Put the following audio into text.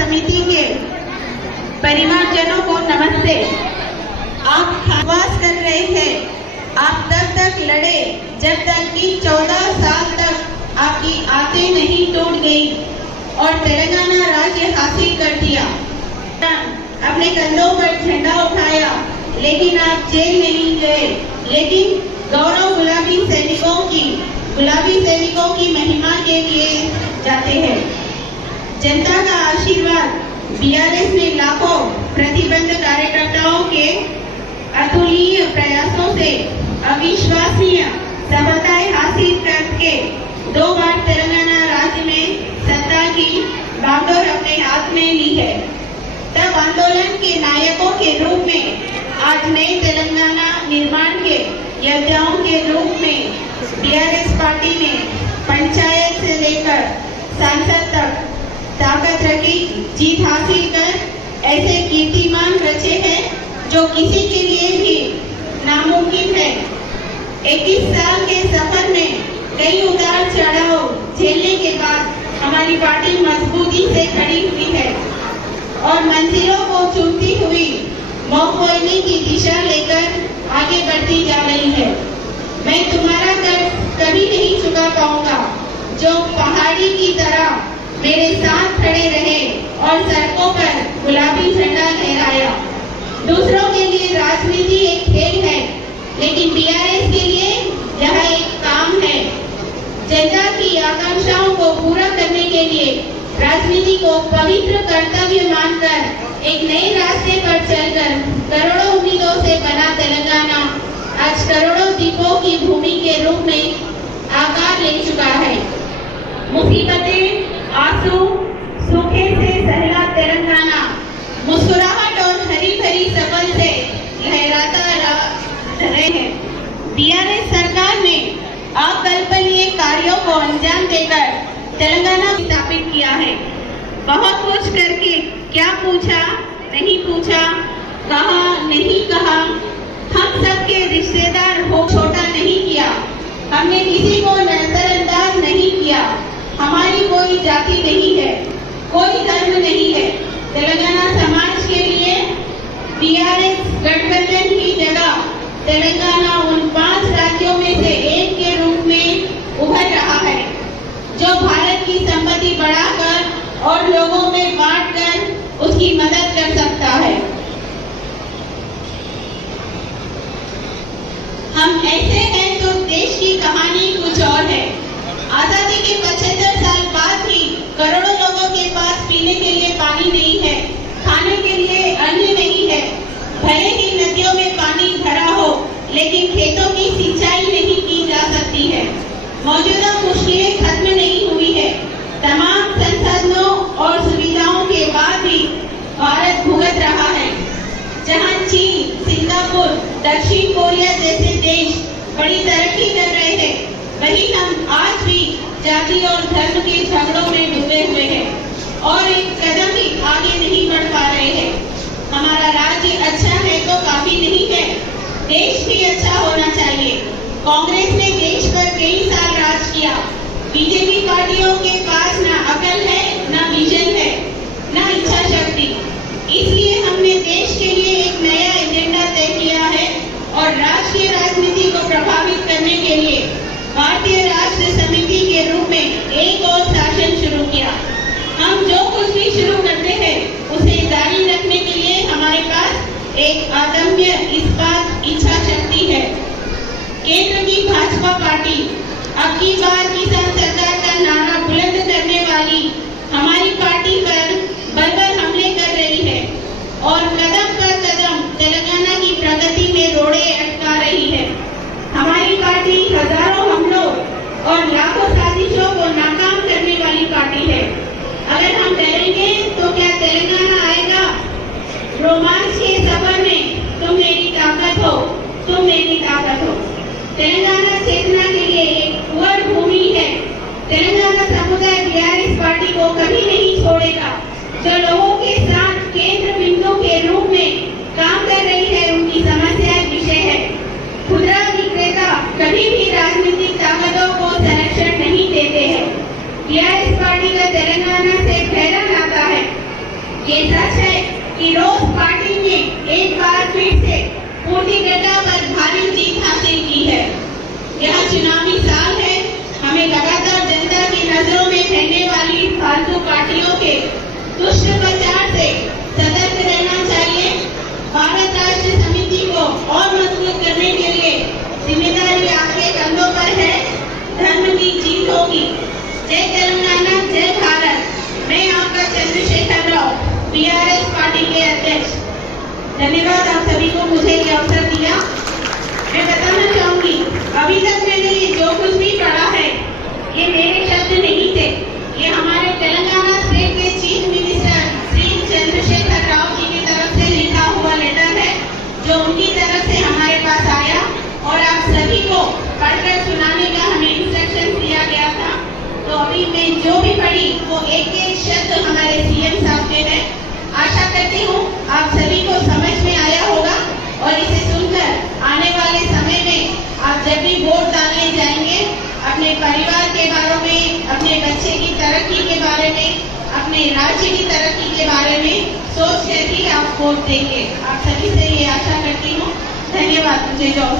समिति के परिवारजनों को नमस्ते। आप उपवास कर रहे थे, आप तब तक लड़े जब तक कि 14 साल तक आपकी आंतें नहीं टूट गई और तेलंगाना राज्य हासिल कर दिया। अपने कंधों पर झंडा उठाया, लेकिन आप जेल नहीं गए। लेकिन गौरव गुलाबी सैनिकों की महिमा के लिए जाते हैं। जनता का आशीर्वाद बीआरएस ने लाखों प्रतिबंध कार्यकर्ताओं के अतुलनीय प्रयासों से अविश्वसनीय सफलताएं हासिल करके 2 बार तेलंगाना राज्य में सत्ता की बागडोर अपने हाथ में ली है। तब आंदोलन के नायकों के रूप में आज नए तेलंगाना निर्माण के योद्धाओं के रूप में बीआरएस पार्टी ने पंचायत से लेकर सांसद तक ताकत रखी, जीत हासिल कर ऐसे कीर्तिमान रचे हैं जो किसी के लिए भी नामुमकिन है। 21 साल के सफर में कई उतार चढ़ाव झेलने के बाद हमारी पार्टी मजबूती से खड़ी हुई है और मंजिलों को चूमती हुई मौकोनी की दिशा लेकर आगे बढ़ती जा रही है। मैं तुम्हारा कर्ज कभी नहीं चुका पाऊंगा, जो पहाड़ी की तरह मेरे साथ खड़े रहे और सड़कों पर गुलाबी झंडा लहराया। दूसरों के लिए राजनीति एक खेल है, लेकिन बीआरएस के लिए यह एक काम है। जनता की आकांक्षाओं को पूरा करने के लिए राजनीति को पवित्र कर्तव्य मानकर एक नए रास्ते पर चलकर करोड़ों उम्मीदों से बना तेलंगाना आज करोड़ों दीपों की भूमि के रूप में आकार ले चुका है। मुसीबतें, आंसू, सूखे से सहला तेलंगाना मुस्कुराहट और हरी भरी सफल से लहराता रहे हैं। बीआरएस सरकार ने अकल्पनीय कार्यों को अंजाम देकर तेलंगाना स्थापित किया है। बहुत कुछ करके क्या पूछा, नहीं पूछा, कहा, नहीं कहा, हम सबके रिश्तेदार हो छोटा नहीं किया। हमने किसी को नजरअंदाज नहीं किया। हमारी कोई जाति नहीं है, कोई धर्म नहीं है। तेलंगाना समाज के लिए बीआरएस गठबंधन की जगह तेलंगाना उन 5 राज्यों में से एक के रूप में उभर रहा है, जो भारत की संपत्ति बढ़ाकर और लोगों में बांटकर उसकी मदद कर सकता है। हम ऐसे हैं तो देश की कहानी कुछ और है। आजादी के 75 साल बाद भी करोड़ों लोगों के पास पीने के लिए पानी नहीं है, खाने के लिए अन्न नहीं है। भले ही नदियों में पानी भरा हो, लेकिन खेतों की सिंचाई नहीं की जा सकती है। मौजूदा मुश्किलें खत्म नहीं हुई है। तमाम संसाधनों और सुविधाओं के बाद भी भारत भुगत रहा है। जहां चीन, सिंगापुर, दक्षिण कोरिया जैसे देश बड़ी तरक्की कर रहे हैं, वहीं हम आज भी जाति और धर्म के झगड़ों में डूबे हुए हैं और एक कदम भी आगे नहीं बढ़ पा रहे हैं। हमारा राज्य अच्छा है तो काफी नहीं है, देश भी अच्छा होना चाहिए। कांग्रेस ने देश पर कई साल राज किया। बीजेपी पार्टियों के पास ना अकल है, ना विजन है, ना इच्छा शक्ति। इसलिए हमने देश के लिए एक नया एजेंडा तय किया है और राष्ट्रीय राजनीति को प्रभावित करने के लिए भारतीय राष्ट्र समिति के रूप में एक और शासन शुरू किया। हम जो कुछ भी शुरू करते हैं उसे जारी रखने के लिए हमारे पास एक अदम्य इस्पात इच्छा शक्ति है। केंद्र की भाजपा पार्टी अब की बार किसान सरकार का नारा बुलंद करने वाली हमारी पार्टी पर बर्बर हमले कर रही है और कदम पर कदम तेलंगाना की प्रगति में रोड़े अटका रही है। हमारी पार्टी हजारों हमलों और लाखों साजिशों को नाकाम करने वाली पार्टी है। अगर हम डरेंगे तो क्या तेलंगाना आएगा? रोमांच के सफर में तुम मेरी ताकत हो, तुम मेरी ताकत हो। तेलंगाना चेतना के लिए एक कुंवर भूमि है। तेलंगाना समुदाय बीआरएस पार्टी को कभी नहीं छोड़ेगा। जो लोगों के साथ केंद्र बिंदु के रूप में काम कर रही है, उनकी समस्या विषय है। खुदरा विक्रेता कभी भी राजनीतिक ताकतों को संरक्षण नहीं देते हैं। बीआरएस पार्टी का तेलंगाना से गहरा नाता है। चुनावी साल है। हमें लगातार जनता की नजरों में रहने वाली फालतू पार्टियों के दुष्ट प्रचार से सतर्क रहना चाहिए। भारत राष्ट्र समिति को और मजबूत करने के लिए जिम्मेदारी आपके कंधों पर है। धर्म की जीत होगी। जय तेलंगाना, जय भारत। मैं आपका चंद्रशेखर राव, बीआरएस पार्टी के अध्यक्ष। धन्यवाद आप सभी को मुझे ये अवसर दिया। मैं बताना चाहूंगी, अभी तक मैंने जो कुछ भी पढ़ा है ये मेरे शब्द नहीं थे। ये हमारे तेलंगाना स्टेट के चीफ मिनिस्टर श्री चंद्रशेखर राव जी की तरफ से लिखा हुआ लेटर है, जो उनकी तरफ से हमारे पास आया और आप सभी को पढ़कर सुनाने का हमें इंस्ट्रक्शन दिया गया था। तो अभी मैं जो भी पढ़ी वो एक एक शब्द हमारे सीएम साहब के हैं। आशा करती हूँ आप सभी को समझ में आया होगा और इसे सुनकर आने वाले समय में आप जब भी वोट डालने जाएंगे, अपने परिवार के बारे में, अपने बच्चे की तरक्की के बारे में, अपने राज्य की तरक्की के बारे में सोच कर ही आप वोट देंगे। आप सभी से ये आशा करती हूँ। धन्यवाद मुझे जो